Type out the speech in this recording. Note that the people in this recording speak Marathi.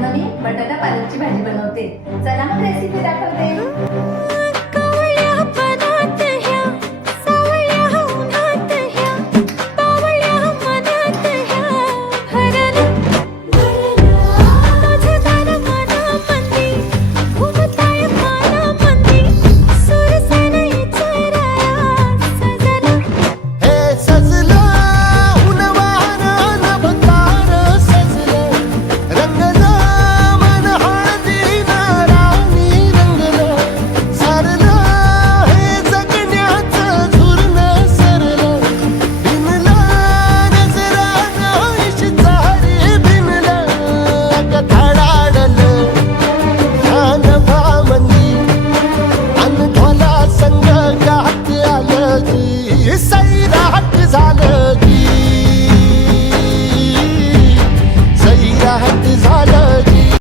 आज ना मी बटाटा पालकची भाजी बनवते. चला मग रेसिपी दाखवते.